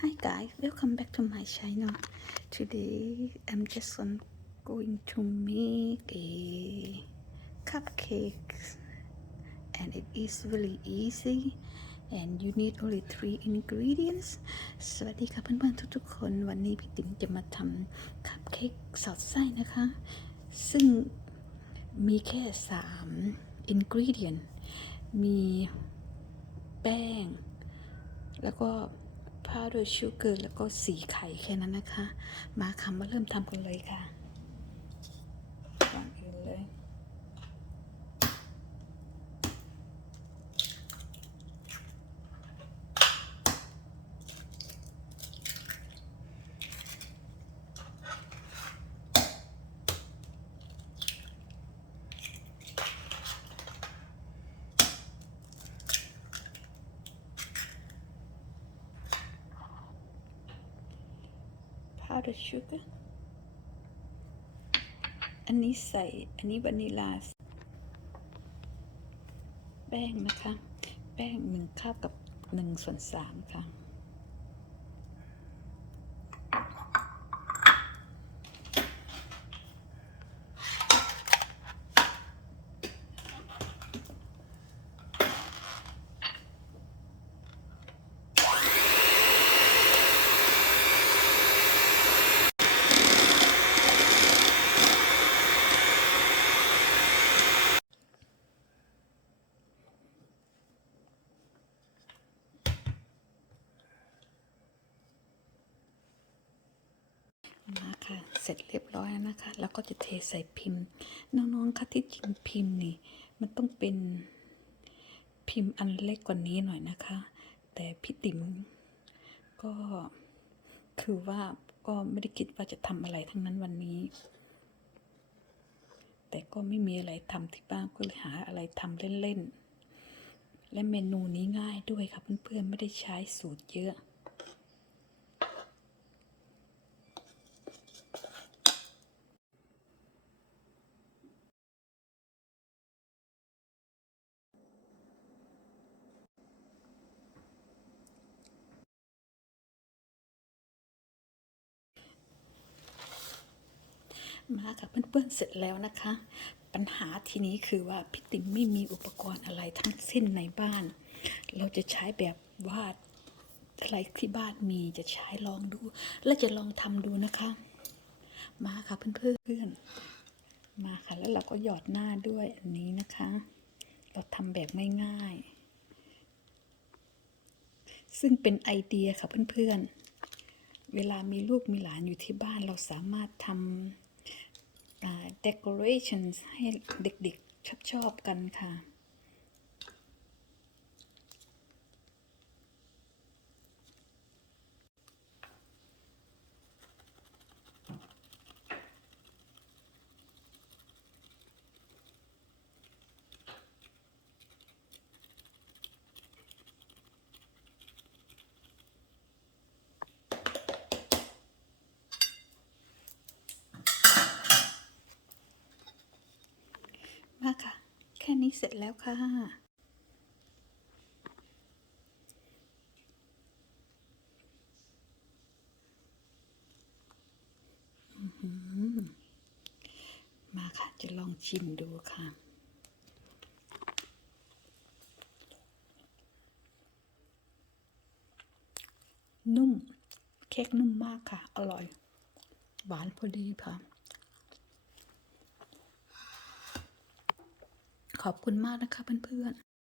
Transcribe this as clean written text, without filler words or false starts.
Hi guys, welcome back to my channel. Today I'm just going to make a cupcake and it is really easy and you need only 3 ingredients สวัสดีค่ะเพื่อนๆทุกๆคนวันนี้พี่ติ๋มจะมาทำคัพเค้กสอดไส้นะคะซึ่งมีแค่3 ingredient มีแป้งแล้วก็powder sugar แล้วก็4 ไข่แค่นั้นนะคะมาค่ะมาเริ่มทำกันเลยค่ะก่อนอื่นเลยpowder sugar อันนี้ใส่อันนี้วานิลาแป้งนะคะแป้ง1 คัพกับ1/3ค่ะมาค่ะเสร็จเรียบร้อยแล้วนะคะแล้วก็จะเทใส่พิมพ์น้องๆค่ะที่จริงพิมพ์นี่มันต้องเป็นพิมพ์อันเล็กกว่านี้หน่อยนะคะแต่พี่ติ๋มก็คือว่าก็ไม่ได้คิดว่าจะทำอะไรทั้งนั้นวันนี้แต่ก็ไม่มีอะไรทำที่บ้านก็เลยหาอะไรทำเล่นๆและเมนูนี้ง่ายด้วยค่ะเพื่อนๆไม่ได้ใช้สูตรเยอะมาค่ะเพื่อนๆเสร็จแล้วนะคะปัญหาทีนี้คือว่าพี่ติ๋มไม่มีอุปกรณ์อะไรทั้งสิ้นในบ้านเราจะใช้แบบวาดอะไรที่บ้านมีจะใช้ลองดูและจะลองทำดูนะคะมาค่ะเพื่อนๆมาค่ะแล้วเราก็หยอดหน้าด้วยอันนี้นะคะเราทำแบบง่ายๆซึ่งเป็นไอเดียค่ะเพื่อนๆเวลามีลูกมีหลานอยู่ที่บ้านเราสามารถทำdecorations ให้เด็กๆชอบกันค่ะมาค่ะแค่นี้เสร็จแล้วค่ะมาค่ะจะลองชิมดูค่ะนุ่มเค้กนุ่มมากค่ะอร่อยหวานพอดีค่ะขอบคุณมากนะคะเพื่อนๆ